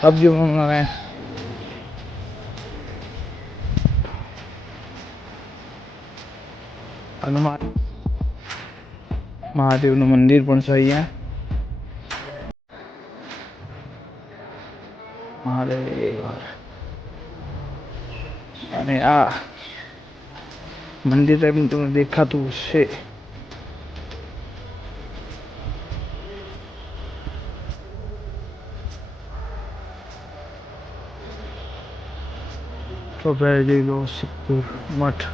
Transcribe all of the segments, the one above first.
સબ્જી બનાવે હનુમાન મહાદેવનું મંદિર પણ છે અહીંયા મહાદેવ અને આ મંદિર એમ તમને દેખાતું છે તો લો સિદ્ધપુર મઠ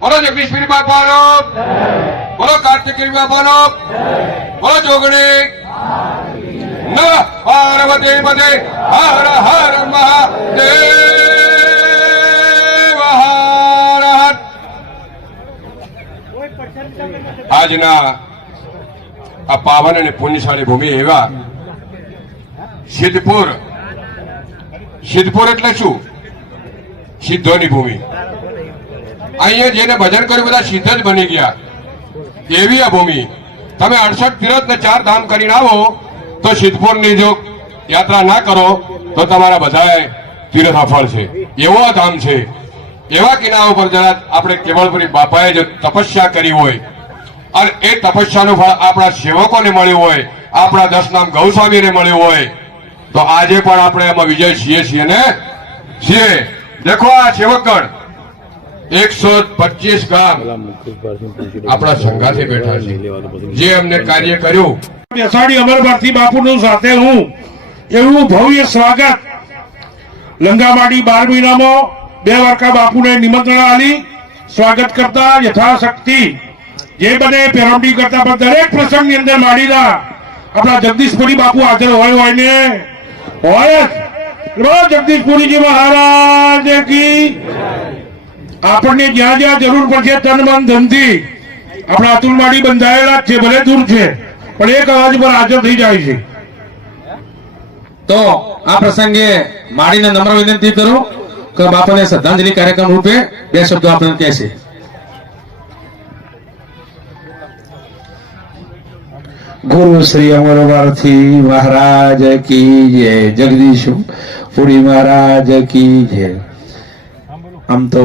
બોલો જગદીશપુરી બાપાનો બોલો કાર્તિકગીરી બાપાનો બોલો જોગણી નમઃ પાર્વતી પતે હર હર મહાદેવ આજના આ પાવન અને પુણ્યશાળી ભૂમિ એવા સિદ્ધપુર. સિદ્ધપુર એટલે શું? સિદ્ધોની ભૂમિ. અહીંયા જેને ભજન કર્યું બધા સિદ્ધ જ બની ગયા. એવી આ ભૂમિ. તમે અડસઠ તીરથ ને ચાર ધામ કરીને આવો તો સિદ્ધપુરની જો યાત્રા ના કરો તો તમારા બધાએ તીરથ અફળ છે. એવો ધામ છે. એવા કિનારા ઉપર જરા આપણે કેવળપુરી બાપાએ જો તપસ્યા કરી હોય અને એ તપસ્યાનું ફળ આપણા સેવકોને મળ્યું હોય, આપણા દસ નામ ગૌસ્વામીને મળ્યું હોય, તો આજે પણ આપણે એમાં વિજય છીએ છીએ ને? છીએ. દેખો આ સેવકગણ. એકસો પચીસ ગામ આપણા સંઘાથી બેઠા છે. જે અમને કાર્ય કર્યું. બેસાડી અમરભારતી બાપુનું સાથે હું. એવું ભવ્ય સ્વાગત. લંગામાડી બાર મહિનામાં બે વારકા બાપુને નિમંત્રણ આલી સ્વાગત કરતા યથાશક્તિ. જે બને પેરવડી કરતા પણ દરેક પ્રસંગની અંદર માડીના આપણા જગદીશપુરી બાપુ હાજર હોય હોય ને, હોય જગદીશપુરીજી મહારાજ આપણને જ્યાં જ્યાં જરૂર પડશે તન મન ધનથી આપણા અતુલમાડી બંધાયેલા જ છે, ભલે દૂર છે, પણ એક અવાજ પર હાજર થઈ જાય છે. તો આ પ્રસંગે માડીને નમ્ર વિનંતી કરું કે બાપાને શ્રદ્ધાંજલિ કાર્યક્રમ રૂપે બે શબ્દો આપણને કહેશે. ગુરુ શ્રી અમરભારતી મહારાજ કી જય. જગદીશ, પુરી મહારાજ કી જય. આમ તો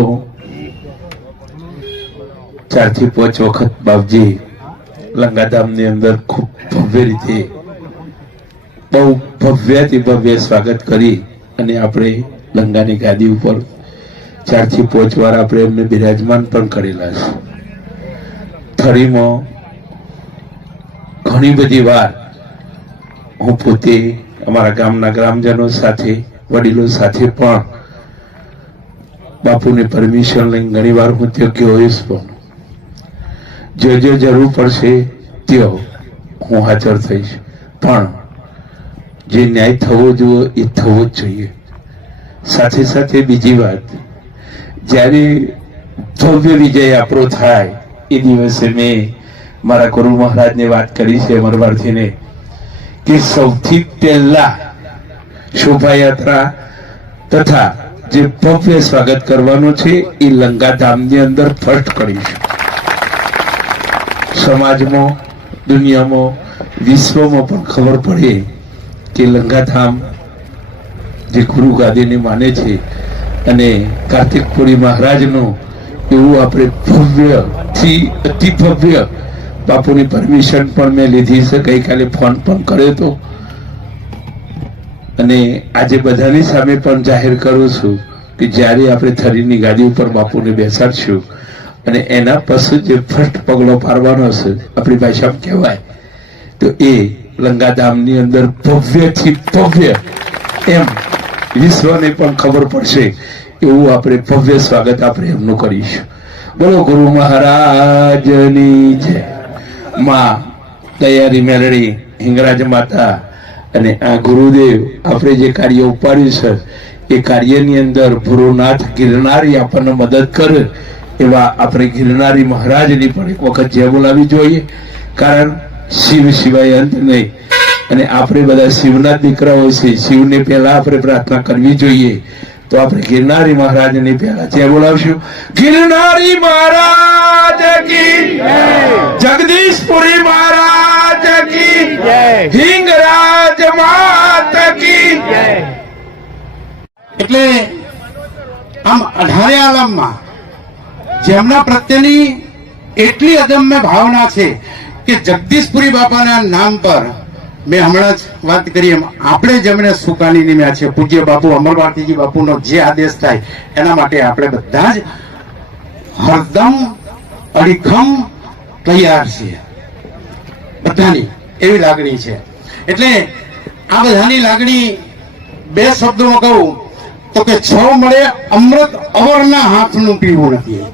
ચારથી પાંચ વખત બાપજી લંગાધામની અંદર ખૂબ ભવ્ય રીતે, બહુ ભવ્યથી ભવ્ય સ્વાગત કરી અને આપણે લંગાની ગાદી ઉપર ચારથી પાંચ વાર આપણે એમને બિરાજમાન પણ કરેલા છે. થળીમાં ઘણી બધી વાર હું પોતે અમારા ગામના ગ્રામજનો સાથે, વડીલો સાથે પણ બાપુને પરમિશન લઈને ઘણી વાર હું ત્યાં ગયો હોઈશ પણ. જો જે જરૂર પડશે ત્યાં હું હાજર થઈશ. પણ જે ન્યાય થવો જોઈએ એ થવો જ જોઈએ. સાથે સાથે બીજી વાત, જ્યારે ભવ્ય વિજય આપણો થાય એ દિવસે મેં મારા ગુરુ મહારાજને વાત કરી છે અમરવારથીને કે સૌથી પહેલા શોભાયાત્રા તથા જે ભવ્ય સ્વાગત કરવાનું છે એ લંગાધામની અંદર ફર્સ્ટ કરીશું. સમાજમાં, દુનિયામાં, વિશ્વમાં પણ ખબર પડે કે લંગાધામ જે ગુરુ ગાદીને માને છે અને કાર્તિકપુરી મહારાજનું એવું આપણે ભવ્યથી અતિ ભવ્ય બાપુની પરમિશન પણ મેં લીધી છે. ગઈકાલે ફોન પણ કર્યો હતો અને આજે બધાની સામે પણ જાહેર કરું છું કે જ્યારે આપણે થરીની ગાડી ઉપર બાપુને બેસાડશું અને એના પછી જે ફર્સ્ટ પગલો પાડવાનો છે આપણી ભાષામાં કહેવાય, તો એ લંગાધામની અંદર ભવ્યથી ભવ્ય, એમ વિશ્વને પણ ખબર પડશે. એવું આપણે ભવ્ય સ્વાગત આપણે એમનું કરીશું. બોલો ગુરુ મહારાજની જય. માં તૈયારી મેળવી હિંગરાજ માતા અને આ ગુરુદેવ આપણે જે કાર્ય ઉપાડ્યું છે, એ કાર્યની અંદર ભુરુનાથ ગિરનારી આપણને મદદ કરે એવા આપણે ગિરનારી મહારાજની પણ એક વખત જય બોલાવી જોઈએ. કારણ શિવ સિવાય અંત નહીં. અને આપણે બધા શિવના દીકરાઓ છે, શિવને પહેલા આપણે પ્રાર્થના કરવી જોઈએ. તો આપણે ગિરનારી મહારાજની પહેલા જે બોલાવશું. ગિરનારી મહારાજ કી જગદીશપુરી મહારાજ કી હિંગરાજ માત કી એટલે આમ અઢારે આલમમાં જેમના પ્રત્યેની એટલી અદમ્ય ભાવના છે કે જગદીશપુરી બાપાના નામ પર મેં હમણાં જ વાત કરી એમ, આપણે જેમણે સુકાની નિમ્યા છે પૂજ્ય બાપુ, અમર ભારતીજી બાપુનો જે આદેશ થાય, એના માટે આપણે બધા જ હરદમ અડીખમ તૈયાર છીએ. બધાની એવી લાગણી છે. એટલે આ બધાની લાગણી બે શબ્દોમાં કહું, તો કે છ મળે અમૃત અવરના હાથનું પીવું નથી.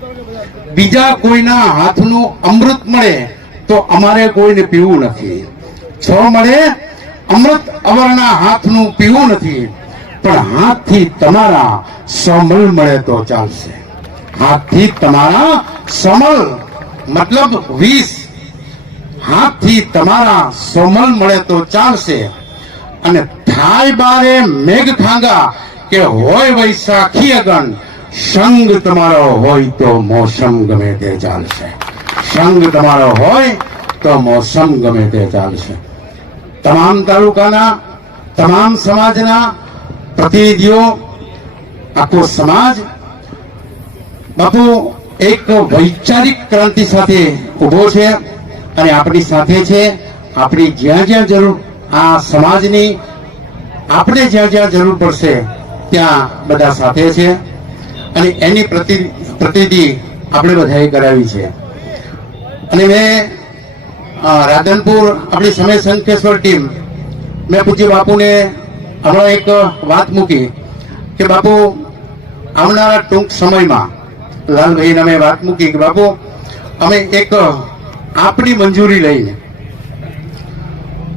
બીજા કોઈના હાથનું અમૃત મળે, તો અમારે કોઈને પીવું નથી. છ મળે, અમૃત અવરના હાથનું પીવું નથી. પણ હાથથી તમારા સમલ મળે તો ચાલશે. હાથથી તમારા સમલ મતલબ વીસ. હાથથી તમારા સમલ મળે તો ચાલશે. અને થાય બારે મેઘ ખાંગા કે હોય વૈશાખી અગન સંગ તમારો હોય તો મોસમ ગમે તે ચાલશે. સંગ તમારો હોય તો મોસમ ગમે તે ચાલશે. તમામ તાલુકાના, તમામ સમાજના પ્રતિનિધિઓ, આખો સમાજ, બાપુ, એક વૈચારિક ક્રાંતિ સાથે ઊભો છે અને આપણી સાથે છે, આપણી જ્યાં જ્યાં જરૂર આ સમાજની, આપણે જ્યાં જ્યાં જરૂર પડશે, ત્યાં બધા સાથે છે અને એની પ્રતિ, પ્રતિનિધિ આપણે બધાએ કરાવી છે. અને મેં રાધનપુર આપણી સમય સંકેશ્વર ટીમ. મેં પૂજ્ય બાપુને હમણાં એક વાત મૂકી કે બાપુ, આવનારા ટૂંક સમયમાં, લાલભાઈને અમે વાત મૂકી કે બાપુ, અમે એક આપણી મંજૂરી લઈને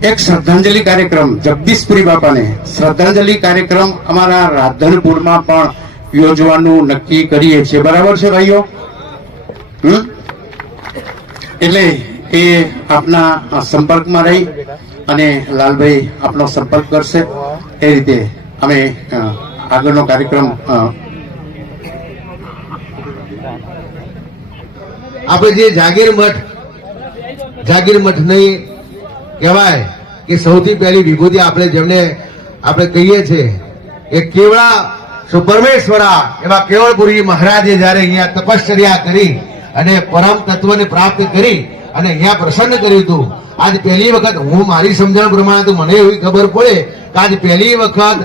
એક શ્રદ્ધાંજલિ કાર્યક્રમ, જગદીશપુરી બાપાને શ્રદ્ધાંજલિ કાર્યક્રમ અમારા રાધનપુરમાં પણ યોજવાનું નક્કી કરીએ છીએ. બરાબર છે ભાઈઓ? એટલે એ આપના સંપર્કમાં રહી અને લાલભાઈ આપનો સંપર્ક કરશે. એ રીતે અમે આગળનો કાર્યક્રમ આપણે જે જાગીર મઠ જાગીર મઠ નહીં કહેવાય કે સૌથી પહેલી વિભૂતિ આપણે જેમને આપણે કહીએ છીએ એ કેવળા સુપરમેશ્વરા પરમેશ્વરા એવા કેવળપુરી મહારાજે જયારે અહીંયા તપશ્ચર્યા કરી અને પરમ તત્વને પ્રાપ્ત કરી અને અહીંયા પ્રસન્ન કર્યું હતું આજ પહેલી વખત હું મારી સમજણ પ્રમાણે તો મને એવી ખબર પડે કે આજ પહેલી વખત